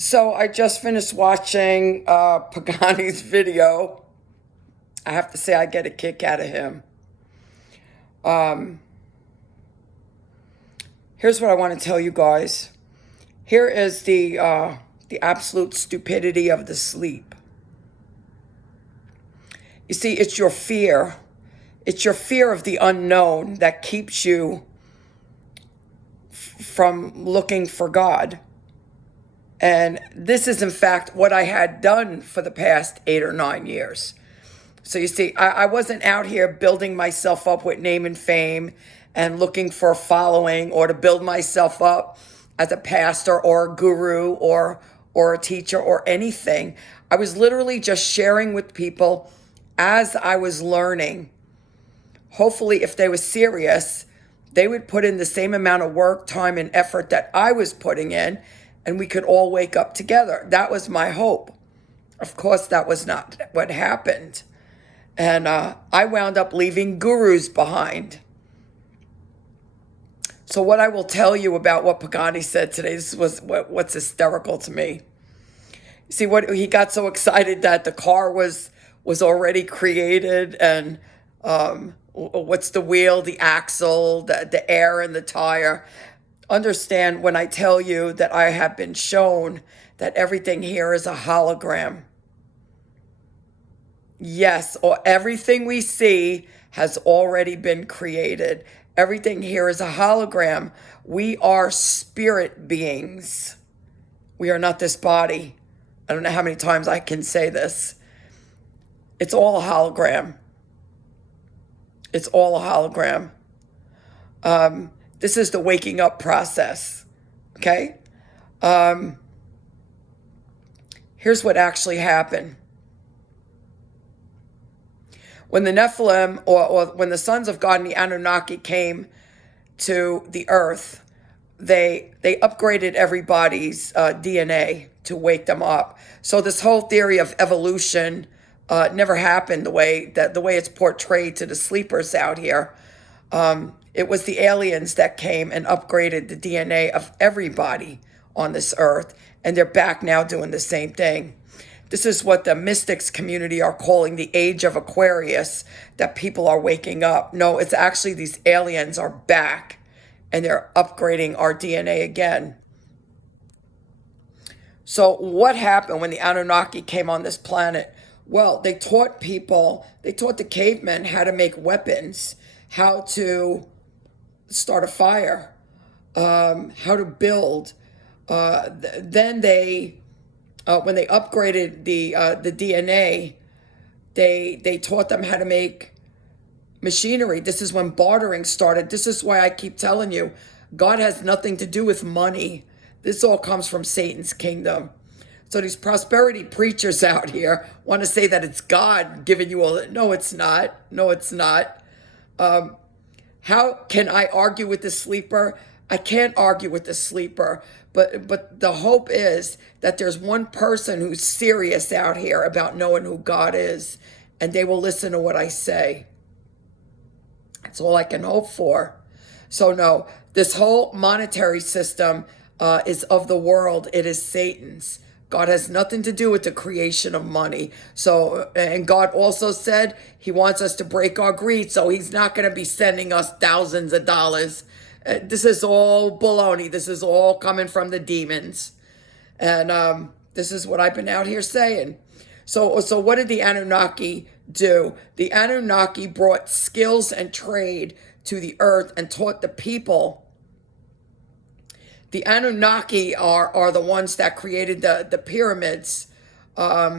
So I just finished watching Pagani's video. I have to say I get a kick out of him. Um, Here's what I want to tell you guys. Here is the absolute stupidity of the sleep. You see, it's your fear. It's your fear of the unknown that keeps you from looking for God. And this is, in fact, what I had done for the past 8 or 9 years. So you see, I wasn't out here building myself up with name and fame and looking for a following or to build myself up as a pastor or a guru or a teacher or anything. I was literally just sharing with people as I was learning. Hopefully, if they were serious, they would put in the same amount of work, time, and effort that I was putting in, and we could all wake up together. That was my hope. Of course, that was not what happened. And I wound up leaving gurus behind. So what I will tell you about what Pagani said today, this was what's hysterical to me. See, what he got so excited that the car was already created, and what's the wheel, the axle, the air, and the tire. Understand when I tell you that I have been shown that everything here is a hologram. Yes, or everything we see has already been created. Everything here is a hologram. We are spirit beings. We are not this body. I don't know how many times I can say this. It's all a hologram. It's all a hologram. This is the waking up process. Okay? Here's what actually happened. When the Nephilim, or when the sons of God and the Anunnaki came to the earth, they upgraded everybody's DNA to wake them up. So this whole theory of evolution never happened the way it's portrayed to the sleepers out here. It was the aliens that came and upgraded the DNA of everybody on this earth, and they're back now doing the same thing. This is what the mystics community are calling the age of Aquarius, that people are waking up. No, it's actually these aliens are back, and they're upgrading our DNA again. So what happened when the Anunnaki came on this planet? Well, they taught the cavemen how to make weapons, how to start a fire, how to build. Then when they upgraded the DNA, they taught them how to make machinery. This is when bartering started. This is why I keep telling you, God has nothing to do with money. This all comes from Satan's kingdom. So these prosperity preachers out here want to say that it's God giving you all that. No, it's not. No, it's not. How can I argue with the sleeper? I can't argue with the sleeper. But the hope is that there's one person who's serious out here about knowing who God is, and they will listen to what I say. That's all I can hope for. So no, this whole monetary system is of the world. It is Satan's. God has nothing to do with the creation of money. So, and God also said he wants us to break our greed. So he's not going to be sending us thousands of dollars. This is all baloney. This is all coming from the demons. And this is what I've been out here saying. So what did the Anunnaki do? The Anunnaki brought skills and trade to the earth and taught the people. The Anunnaki are the ones that created the pyramids, the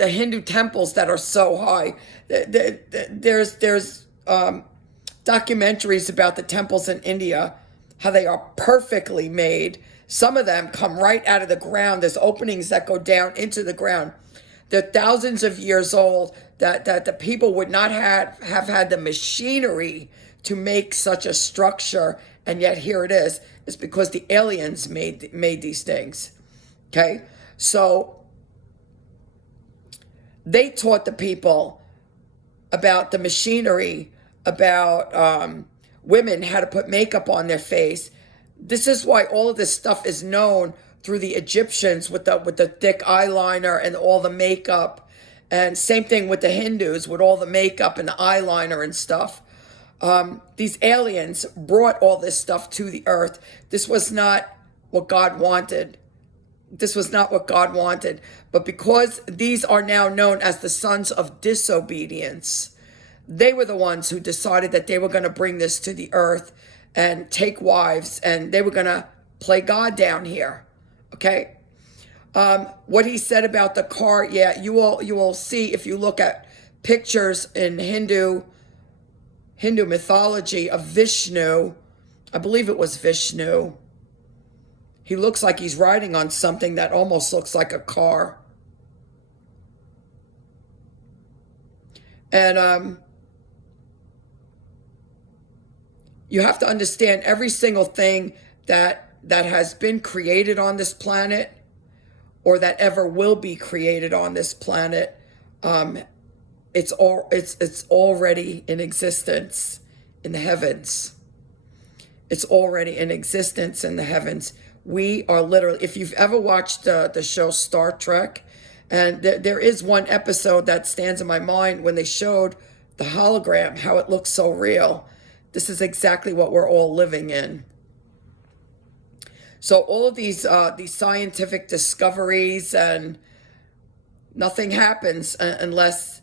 Hindu temples that are so high. There's documentaries about the temples in India, how they are perfectly made. Some of them come right out of the ground. There's openings that go down into the ground. They're thousands of years old, that the people would not have had the machinery to make such a structure, and yet here it is. It's because the aliens made these things. Okay? So they taught the people about the machinery, about women, how to put makeup on their face. This is why all of this stuff is known through the Egyptians with the thick eyeliner and all the makeup. And same thing with the Hindus with all the makeup and the eyeliner and stuff. These aliens brought all this stuff to the earth. This was not what God wanted. This was not what God wanted. But because these are now known as the sons of disobedience, they were the ones who decided that they were going to bring this to the earth and take wives, and they were going to play God down here. Okay? What he said about the car, yeah, you will see if you look at pictures in Hindu mythology of Vishnu. I believe it was Vishnu. He looks like he's riding on something that almost looks like a car. And you have to understand every single thing that has been created on this planet, or that ever will be created on this planet, it's already in existence in the heavens. It's already in existence in the heavens. We are literally, if you've ever watched the show Star Trek, and there is one episode that stands in my mind when they showed the hologram, how it looks so real. This is exactly what we're all living in. So all of these scientific discoveries, and nothing happens unless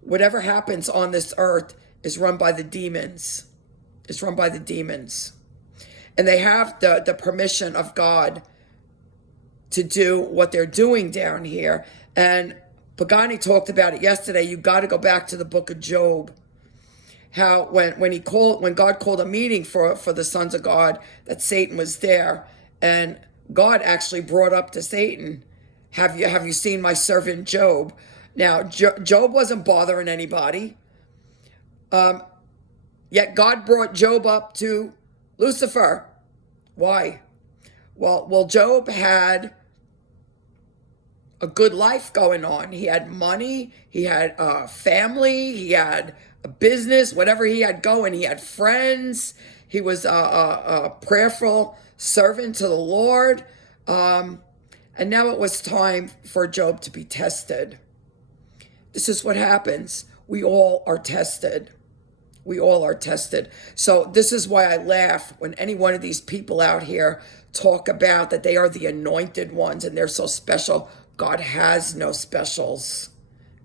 whatever happens on this earth is run by the demons. It's run by the demons. And they have the permission of God to do what they're doing down here. And Pagani talked about it yesterday. You got to go back to the book of Job. How when God called a meeting for the sons of God, that Satan was there, and God actually brought up to Satan, have you seen my servant Job? Now Job wasn't bothering anybody, yet God brought Job up to Lucifer. Why? Well, Job had a good life going on. He had money, he had family, he had a business, whatever he had going. He had friends. He was a prayerful servant to the Lord. And now it was time for Job to be tested. This is what happens. We all are tested. We all are tested. So this is why I laugh when any one of these people out here talk about that they are the anointed ones and they're so special. God has no specials.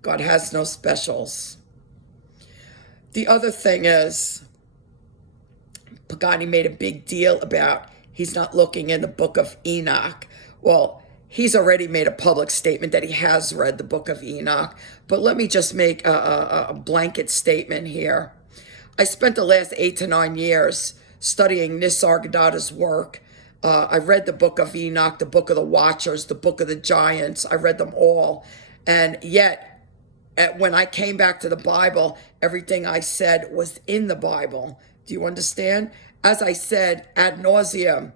God has no specials. The other thing is, Pagani made a big deal about he's not looking in the book of Enoch. Well, he's already made a public statement that he has read the book of Enoch. But let me just make a blanket statement here. I spent the last 8 to 9 years studying Nisargadatta's work. I read the book of Enoch, the book of the Watchers, the book of the Giants. I read them all. And yet, when I came back to the Bible, everything I said was in the Bible. Do you understand? As I said ad nauseum,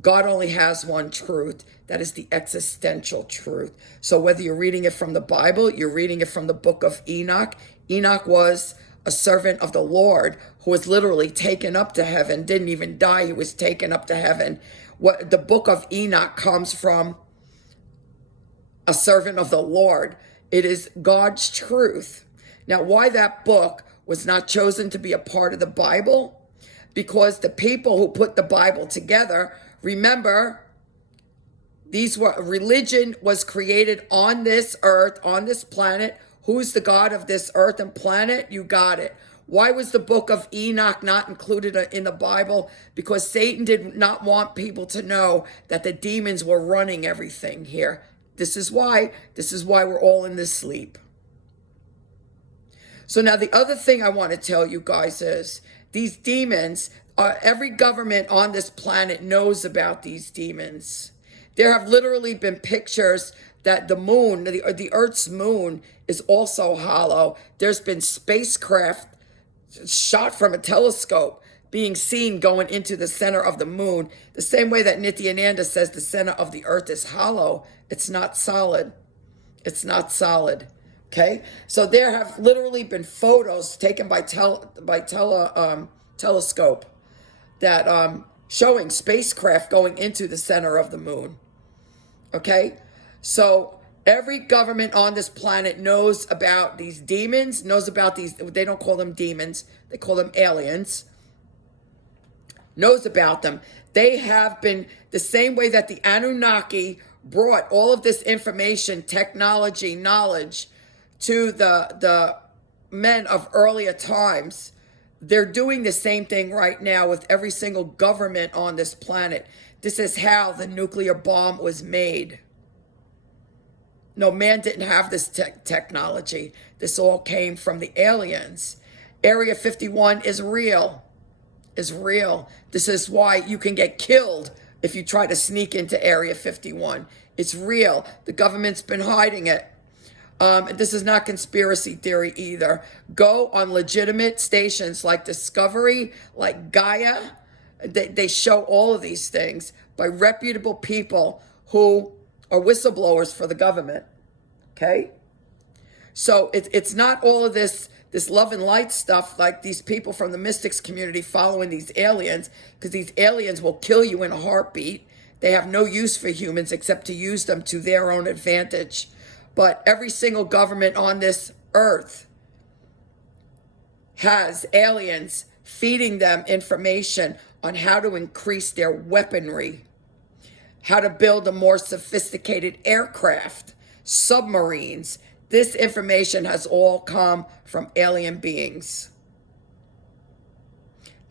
God only has one truth. That is the existential truth. So whether you're reading it from the Bible, you're reading it from the book of Enoch. Enoch was a servant of the Lord who was literally taken up to heaven, didn't even die. He was taken up to heaven. What the book of Enoch comes from a servant of the Lord. It is God's truth. Now, why that book was not chosen to be a part of the Bible? Because the people who put the Bible together, remember, religion was created on this earth, on this planet. Who's the God of this earth and planet? You got it. Why was the book of Enoch not included in the Bible? Because Satan did not want people to know that the demons were running everything here. This is why we're all in this sleep. So now the other thing I want to tell you guys is these demons, every government on this planet knows about these demons. There have literally been pictures that the moon, the Earth's moon, is also hollow. There's been spacecraft shot from a telescope being seen going into the center of the moon. The same way that Nityananda says the center of the Earth is hollow. It's not solid. It's not solid. Okay? So there have literally been photos taken by telescope that showing spacecraft going into the center of the moon. Okay? So every government on this planet knows about these demons, knows about these, they don't call them demons, they call them aliens, knows about them. They have been, the same way that the Anunnaki brought all of this information, technology, knowledge to the men of earlier times, they're doing the same thing right now with every single government on this planet. This is how the nuclear bomb was made. No, man didn't have this technology. This all came from the aliens. Area 51 is real. Is real. This is why you can get killed if you try to sneak into Area 51. It's real. The government's been hiding it. This is not conspiracy theory either. Go on legitimate stations like Discovery, like Gaia. They show all of these things by reputable people who are whistleblowers for the government. Okay? So it's not all of this love and light stuff like these people from the mystics community following these aliens, because these aliens will kill you in a heartbeat. They have no use for humans except to use them to their own advantage. But every single government on this earth has aliens feeding them information on how to increase their weaponry, how to build a more sophisticated aircraft, submarines. This information has all come from alien beings.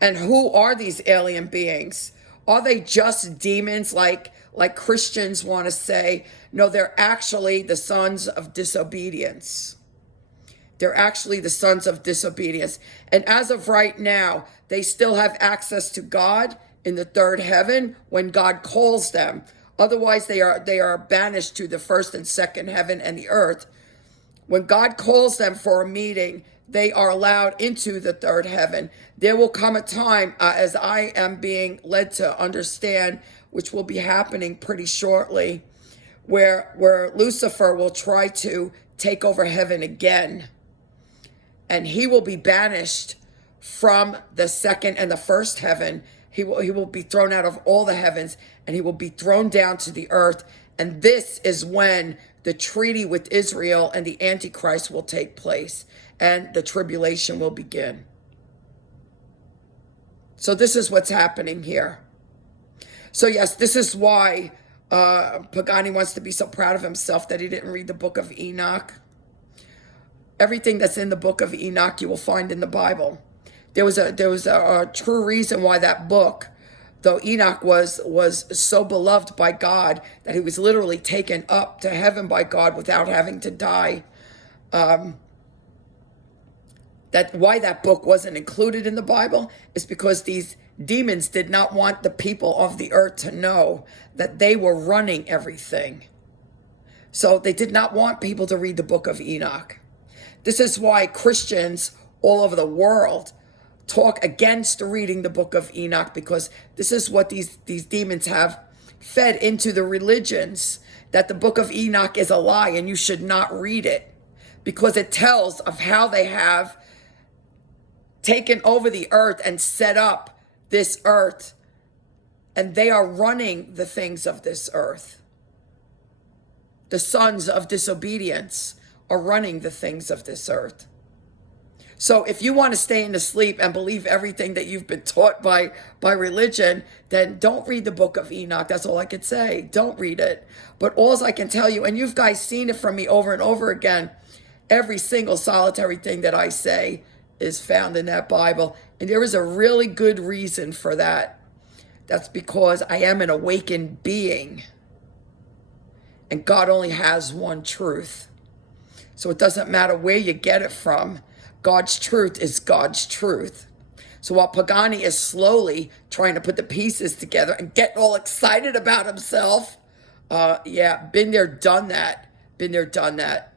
And who are these alien beings? Are they just demons like Christians want to say? No, they're actually the sons of disobedience. They're actually the sons of disobedience. And as of right now, they still have access to God in the third heaven when God calls them. Otherwise, they are banished to the first and second heaven and the earth. When God calls them for a meeting, they are allowed into the third heaven. There will come a time, as I am being led to understand, which will be happening pretty shortly, where Lucifer will try to take over heaven again. And he will be banished from the second and the first heaven. He will be thrown out of all the heavens, and he will be thrown down to the earth. And this is when the treaty with Israel and the Antichrist will take place, and the tribulation will begin. So this is what's happening here. So yes, this is why Pagani wants to be so proud of himself that he didn't read the book of Enoch. Everything that's in the book of Enoch you will find in the Bible. There was a true reason why that book, though Enoch was so beloved by God that he was literally taken up to heaven by God without having to die. That why that book wasn't included in the Bible is because these demons did not want the people of the earth to know that they were running everything. So they did not want people to read the book of Enoch. This is why Christians all over the world talk against reading the book of Enoch, because this is what these demons have fed into the religions, that the book of Enoch is a lie and you should not read it, because it tells of how they have taken over the earth and set up this earth, and they are running the things of this earth. The sons of disobedience are running the things of this earth. So if you want to stay in the sleep and believe everything that you've been taught by religion, then don't read the book of Enoch. That's all I could say. Don't read it. But all I can tell you, and you've guys seen it from me over and over again, every single solitary thing that I say is found in that Bible. And there is a really good reason for that. That's because I am an awakened being. And God only has one truth. So it doesn't matter where you get it from. God's truth is God's truth. So while Pagani is slowly trying to put the pieces together and getting all excited about himself, been there, done that. Been there, done that.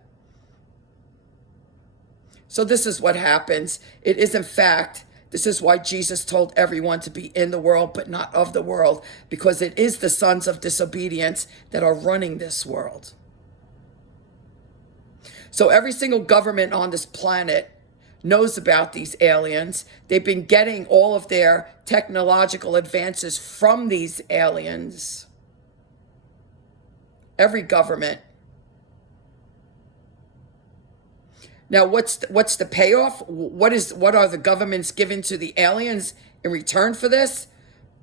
So this is what happens. It is, in fact, this is why Jesus told everyone to be in the world, but not of the world, because it is the sons of disobedience that are running this world. So every single government on this planet knows about these aliens. They've been getting all of their technological advances from these aliens. Every government. Now, what's the payoff? What are the governments giving to the aliens in return for this?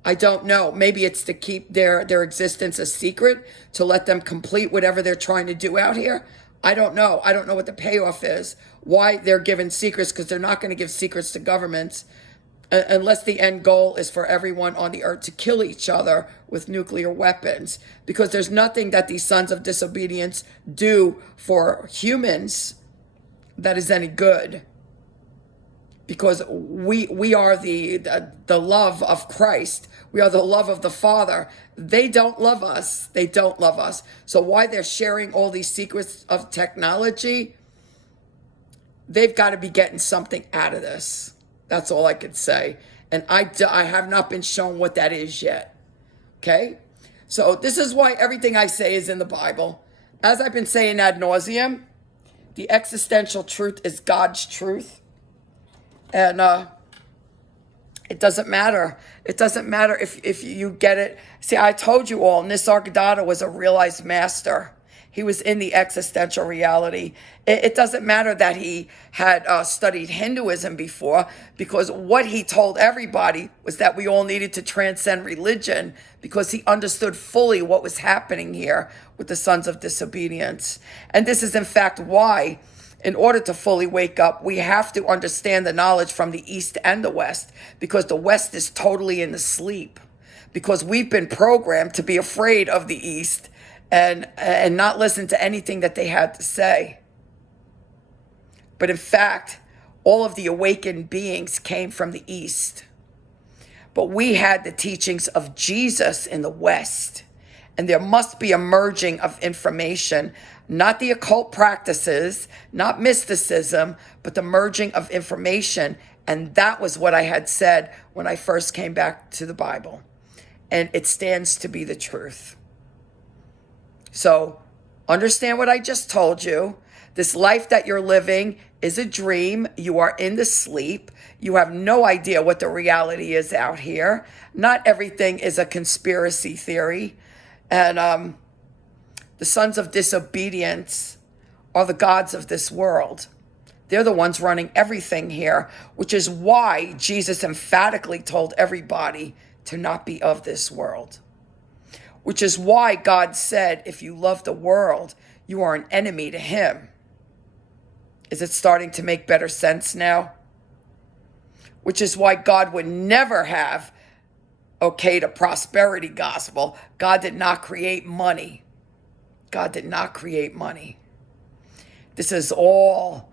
I don't know. Maybe it's to keep their existence a secret, to let them complete whatever they're trying to do out here. I don't know. I don't know what the payoff is, why they're given secrets, because they're not going to give secrets to governments unless the end goal is for everyone on the earth to kill each other with nuclear weapons. Because there's nothing that these sons of disobedience do for humans that is any good. Because we are the love of Christ. We are the love of the Father. They don't love us. They don't love us. So why they're sharing all these secrets of technology, they've got to be getting something out of this. That's all I could say. And I have not been shown what that is yet. Okay? So this is why everything I say is in the Bible. As I've been saying ad nauseum, the existential truth is God's truth. And it doesn't matter. It doesn't matter if you get it. See, I told you all, Nisargadatta was a realized master. He was in the existential reality. It doesn't matter that he had studied Hinduism before, because what he told everybody was that we all needed to transcend religion, because he understood fully what was happening here with the sons of disobedience. And this is in fact why, in order to fully wake up, we have to understand the knowledge from the East and the West, because the West is totally in the sleep, because we've been programmed to be afraid of the East and not listen to anything that they had to say. But in fact, all of the awakened beings came from the East. But we had the teachings of Jesus in the West. And there must be a merging of information, not the occult practices, not mysticism, but the merging of information. And that was what I had said when I first came back to the Bible. And it stands to be the truth. So understand what I just told you. This life that you're living is a dream. You are in the sleep. You have no idea what the reality is out here. Not everything is a conspiracy theory. And the sons of disobedience are the gods of this world. They're the ones running everything here, which is why Jesus emphatically told everybody to not be of this world. Which is why God said, if you love the world, you are an enemy to him. Is it starting to make better sense now? Which is why God would never have okayed a prosperity gospel. God did not create money. God did not create money. This is all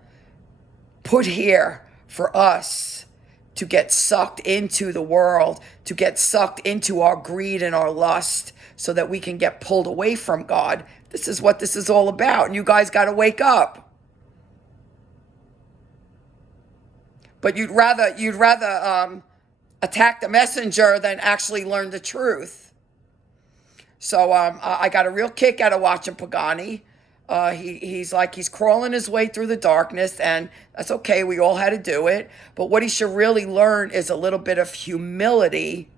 put here for us to get sucked into the world, to get sucked into our greed and our lust, so that we can get pulled away from God. This is what this is all about. And you guys got to wake up. But you'd rather attack the messenger than actually learn the truth. So I got a real kick out of watching Pagani. He's crawling his way through the darkness, and that's okay. We all had to do it. But what he should really learn is a little bit of humility,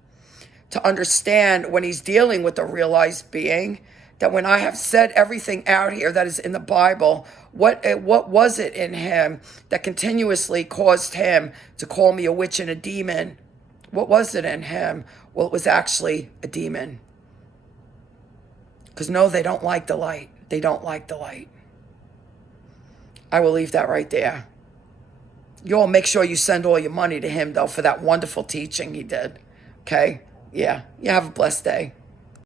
to understand when he's dealing with a realized being, that when I have said everything out here that is in the Bible, what was it in him that continuously caused him to call me a witch and a demon? What was it in him? Well, it was actually a demon. Because no, they don't like the light. They don't like the light. I will leave that right there. You all make sure you send all your money to him, though, for that wonderful teaching he did. Okay? Yeah. You have a blessed day.